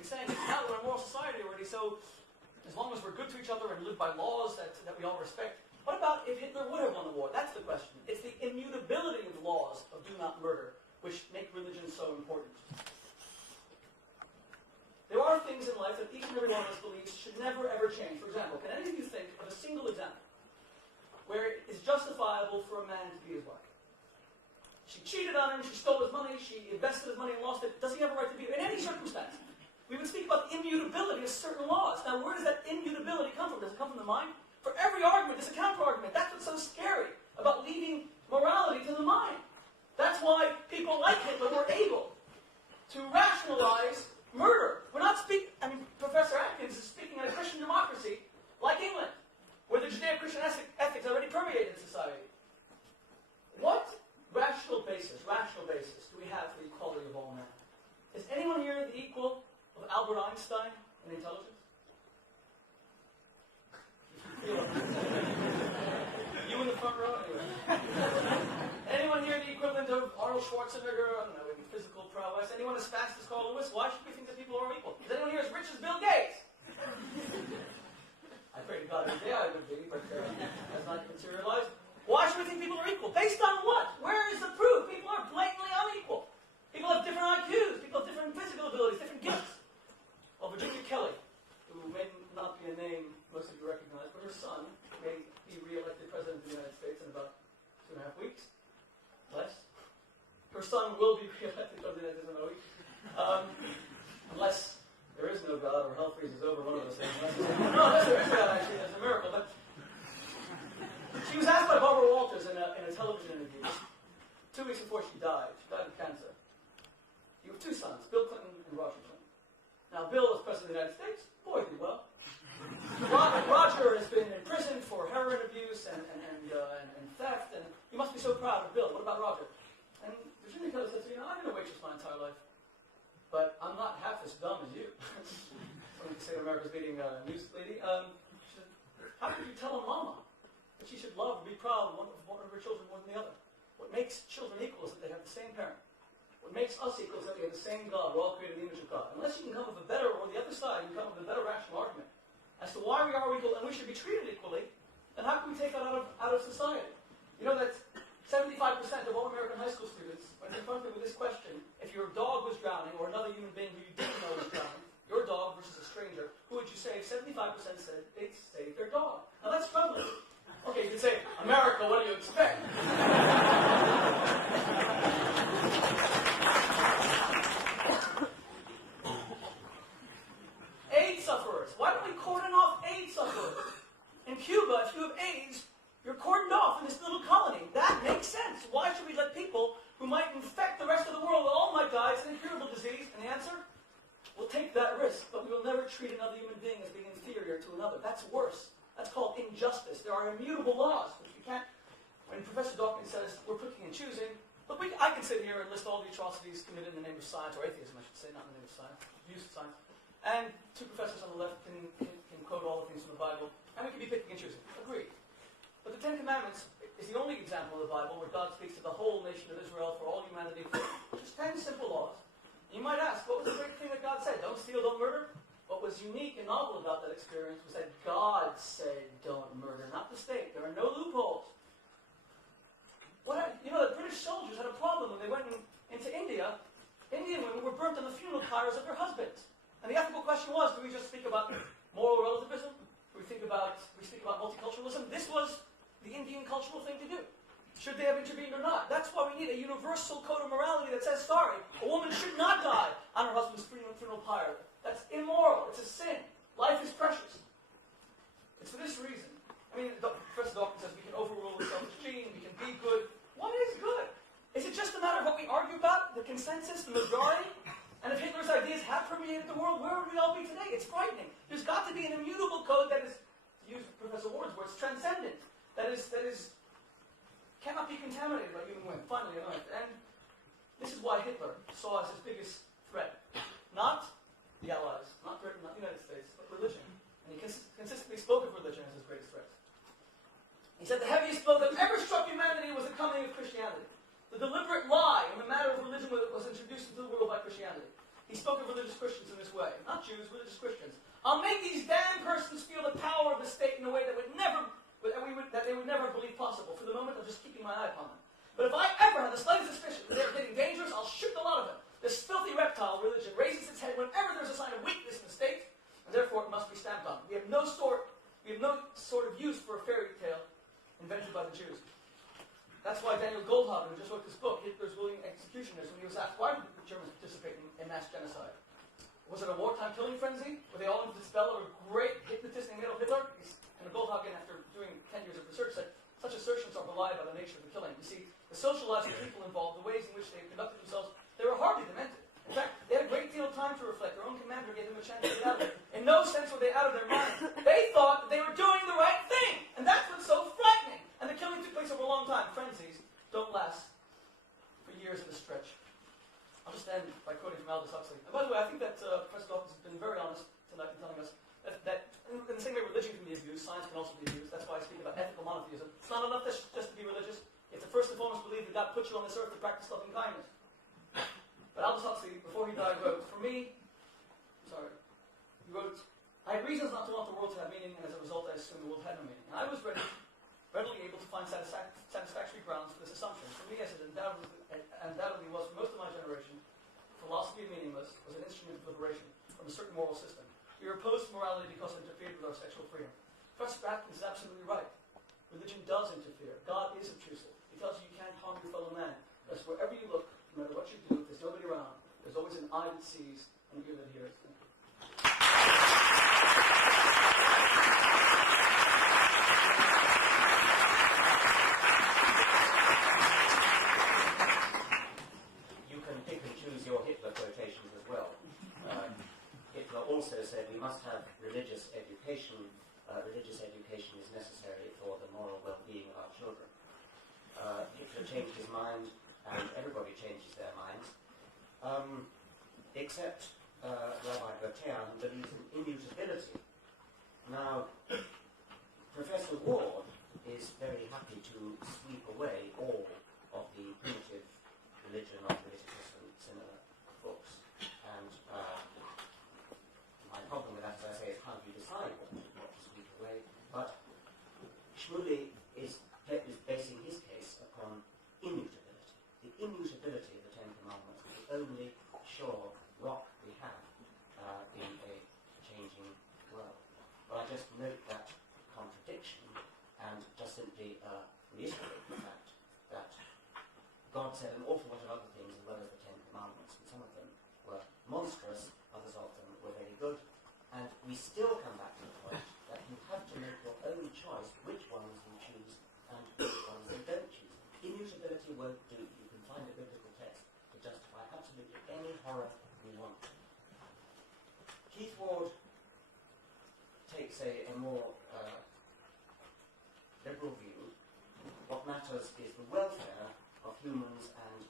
he's saying is, now we're a moral society already, so as long as we're good to each other and live by laws that we all respect, what about if Hitler would have won the war? That's the question. It's the immutability of laws of do not murder which make religion so important. There are things in life that each and every one of us believes should never ever change. For example, can any of you think of a single example where it is justifiable for a man to beat his wife? She cheated on him, she stole his money, she invested his money and lost it. Does he have a right to beat her? In any circumstance. We would speak about the immutability of certain laws. Now, where does that immutability come from? Does it come from the mind? For every argument, there's a counter-argument. That's what's so scary about leaving morality to the mind. That's why people like Hitler were able to rationalize murder. We're not speaking, Professor Atkins is speaking in a Christian democracy like England, where the Judeo-Christian ethics already permeated society. What rational basis do we have for the equality of all men? Is anyone here the equal of Albert Einstein in intelligence? You in the front row, anyway. Anyone here the equivalent of Arnold Schwarzenegger, I don't know, in physical prowess? Anyone as fast as Carl Lewis? Why should we think that people are equal? Is anyone here as rich as Bill Gates? I pray to God every day I would be, but has not materialized. Why should we think people are equal? Based on what? Where is the proof? People are blatantly unequal. People have different IQs. People have different physical abilities, different gifts. Well, Virginia Kelly, who may not be a name most of you recognize, but her son may be re-elected president of the United States in about 2.5 weeks. Less. Her son will be re-elected president in a week. Unless there is no God or hell freezes over, one of those things. Unless there is God, actually, that's a miracle. But she was asked by Barbara Walters in a television interview 2 weeks before she died. She died of cancer. You have two sons, Bill Clinton and Roger Clinton. Now, Bill is president of the United States. Boy, did well. Roger has been in prison for heroin abuse and theft, and you must be so proud of Bill. What about Roger? And Virginia Kelly says, I've been a waitress my entire life, but I'm not half as dumb as you. Something to say to America's leading news lady. She said, how could you tell a mama that she should love and be proud of one of her children more than the other? What makes children equal is that they have the same parent. What makes us equal is that we have the same God. We're all created in the image of God. Unless you can come up with a better, or the other side, you can come up with a better rational argument as to why we are equal and we should be treated equally, then how can we take that out of society? You know that 75% of all American high school students, when confronted with this question, if your dog was drowning or another human being who you didn't know was drowning, your dog versus a stranger, who would you save? 75% said they'd save their dog. Now that's troubling. Okay, you can say, America, what do you expect? AIDS sufferers. Why don't we cordon off AIDS sufferers? In Cuba, if you have AIDS, you're cordoned off in this little colony. That makes sense. Why should we let people who might infect the rest of the world, all might die, it's an incurable disease? And the answer? We'll take that risk, but we will never treat another human being as being inferior to another. That's worse. That's called injustice. There are immutable laws, which we can't. When Professor Dawkins says we're picking and choosing, look, I can sit here and list all the atrocities committed in the name of science, or atheism, I should say, not in the name of science, use of science. And two professors on the left can quote all the things from the Bible, and we can be picking and choosing. Agreed. But the Ten Commandments is the only example of the Bible where God speaks to the whole nation of Israel for all humanity. Just 10 simple laws. You might ask, what was the great thing that God said? Don't steal, don't murder? What was unique and novel about that experience was that God said don't murder, not the state. There are no loopholes. The British soldiers had a problem when they went into India. Indian women were burnt on the funeral pyres of their husbands. And the ethical question was, do we just speak about moral relativism? Do we speak about multiculturalism? This was the Indian cultural thing to do. Should they have intervened or not? That's why we need a universal code of morality that says, sorry, a woman should not die on her husband's funeral pyre. That's immoral. It's a sin. Life is precious. It's for this reason. Professor Dawkins says we can overrule the selfish gene, we can be good. What is good? Is it just a matter of what we argue about, the consensus, the majority? And if Hitler's ideas have permeated the world, where would we all be today? It's frightening. There's got to be an immutable code that is, to use Professor Ward's words, transcendent. That is cannot be contaminated by human whim. Finally, and this is why Hitler saw as his biggest threat, not the Allies, not Britain, not the United States, but religion. And he consistently spoke of religion as his greatest threat. He said the heaviest blow that ever struck humanity was the coming of Christianity. The deliberate lie in the matter of religion was introduced into the world by Christianity. He spoke of religious Christians in this way. Not Jews, religious Christians. I'll make these damn persons feel the power of the state in a way that they would never believe possible. For the moment, I'm just keeping my eye upon them. But if I ever have the slightest suspicion that they're getting dangerous, I'll shoot the lot of them. This filthy reptile religion raises its head whenever there's a sign of weakness in the state, and therefore it must be stamped on. We have no sort of use for a fairy tale invented by the Jews. That's why Daniel Goldhagen, who just wrote this book, Hitler's Willing Executioners, when he was asked why did the Germans participate in mass genocide? Was it a wartime killing frenzy? Were they all under the spell of a great hypnotistic male Hitler? And Goldhagen, after doing 10 years of research, said such assertions are belied by the nature of the killing. You see, the socializing people involved, the ways in which they conducted themselves, they were hardly demented. In fact, they had a great deal of time to reflect. Their own commander gave them a chance to get out of it. In no sense were they out of their minds. They thought that they were doing the right thing, and that's what's so frightening. And the killing took place over a long time. Frenzies don't last for years at a stretch. I'll just end by quoting from Aldous Huxley. And by the way, I think that Professor Dawkins has been very honest tonight in telling us that in the same way religion can be abused, science can also be abused. That's why I speak about ethical monotheism. It's not enough just to be religious. You have to first and foremost believe that God put you on this earth to practice loving kindness. But Aldous Huxley, before he died, wrote, he wrote, I had reasons not to want the world to have meaning, and as a result I assumed the world had no meaning. And I was readily able to find satisfactory grounds for this assumption. For me, as it undoubtedly was for most of my generation, philosophy of meaningless was an instrument of liberation from a certain moral system. We were opposed to morality because it interfered with our sexual freedom. Professor Dawkins is absolutely right. Religion does interfere. God is obtrusive. He tells you you can't harm your fellow man. Because wherever you look, no matter what you do, if there's nobody around, there's always an eye that sees and an ear that hears. You can pick and choose your Hitler quotations as well. Hitler also said we must have religious education. Religious education is necessary for the moral well-being of our children. Hitler changed his mind, and everybody changes their minds, except Rabbi Boteach, who believes in immutability. Now, Professor Ward is very happy to sweep away all of the primitive religion of Leviticus and similar books. And my problem with that, as I say, is how do you decide what to sweep away? But Shmuley is basing his case upon immutability. The immutability of the Ten Commandments is the only sure rock we have in a changing world. But I just note that contradiction and just simply reiterate the fact that God said an awful lot of other things as well as the Ten Commandments, and some of them were monstrous, others of them were very good, and we still come back to the point that you have to make your own choice which ones you choose and which ones you don't choose. Immutability won't do. You can find a biblical text to justify absolutely any horror you want. Keith Ward takes a more liberal view. What matters is the welfare of humans and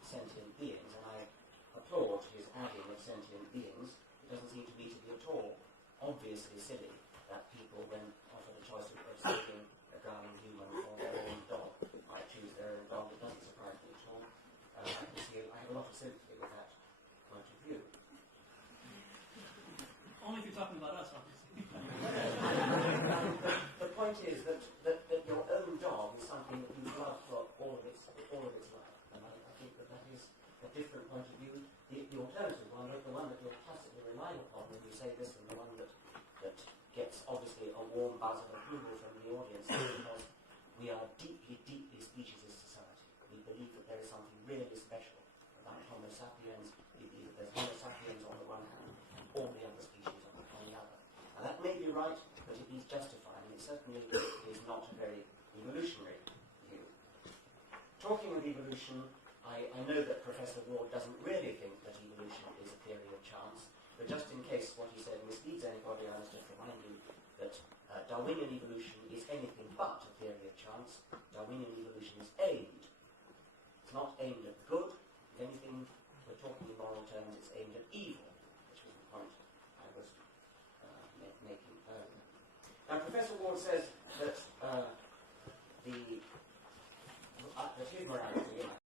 sentient beings, and I applaud his adding of sentient beings. It doesn't seem to me to be at all obviously silly that people, when offered a choice of saving a garden human or their own dog, might choose their own dog. It doesn't surprise me at all. I have a lot of sympathy with that point of view. Only if you're talking about us, obviously. The point is that your own dog is something that you love for all of its life, and I think that is a different point of view. The alternative one, the one that you're tacitly relying upon when you say this, and the one that gets obviously a warm buzz of approval from the audience, because we are deeply, deeply speciesist society. We believe that there is something really special about Homo sapiens. We believe that there's Homo sapiens on the one hand, and all the other species on the other. And that may be right, but it needs justifying. It certainly is not a very evolutionary view. Talking of evolution, I know that Professor Ward doesn't really think that evolution is a theory of chance, but just in case what he said misleads anybody, I must just remind you that Darwinian evolution is anything but a theory of chance. Darwinian evolution is aimed. It's not aimed at good. If anything, we're talking in moral terms, it's aimed at evil, which was the point I was making earlier. Now, Professor Ward says that his morality